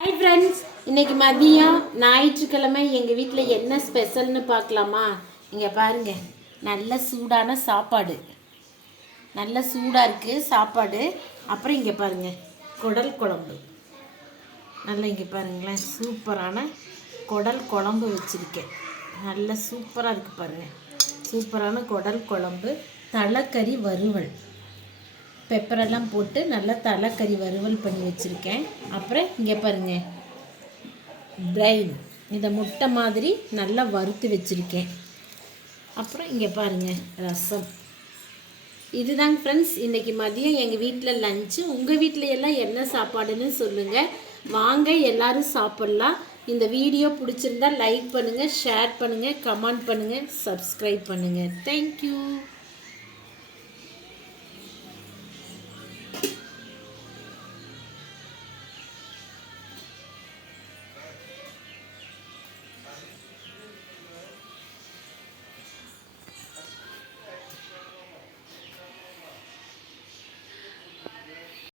Hi friends, இன்றைக்கி மதியம் ஞாயிற்றுக்கிழமை எங்கள் வீட்டில் என்ன ஸ்பெஷல்னு பார்க்கலாமா? இங்கே பாருங்கள், நல்ல சூடான சாப்பாடு, நல்ல சூடாக இருக்குது சாப்பாடு. அப்புறம் இங்கே பாருங்கள், குடல் குழம்பு. நல்லா இங்கே பாருங்களேன், சூப்பரான குடல் குழம்பு வச்சுருக்கேன். நல்ல சூப்பராக இருக்குது பாருங்கள், சூப்பரான குடல் குழம்பு. தலைக்கறி வறுவல், பெப்பரெல்லாம் போட்டு நல்லா தலைக்கறி வறுவல் பண்ணி வச்சுருக்கேன். அப்புறம் இங்கே பாருங்கள், பிரெயின், இதை முட்டை மாதிரி நல்லா வறுத்து வச்சுருக்கேன். அப்புறம் இங்கே பாருங்கள், ரசம். இதுதாங்க ஃப்ரெண்ட்ஸ் இன்றைக்கி மதியம் எங்கள் வீட்டில் லஞ்சு. உங்கள் வீட்டில் எல்லாம் என்ன சாப்பாடுன்னு சொல்லுங்கள். வாங்க எல்லோரும் சாப்பிட்லாம். இந்த வீடியோ பிடிச்சிருந்தா லைக் பண்ணுங்கள், ஷேர் பண்ணுங்கள், கமெண்ட் பண்ணுங்கள், சப்ஸ்கிரைப் பண்ணுங்கள். தேங்க்யூ.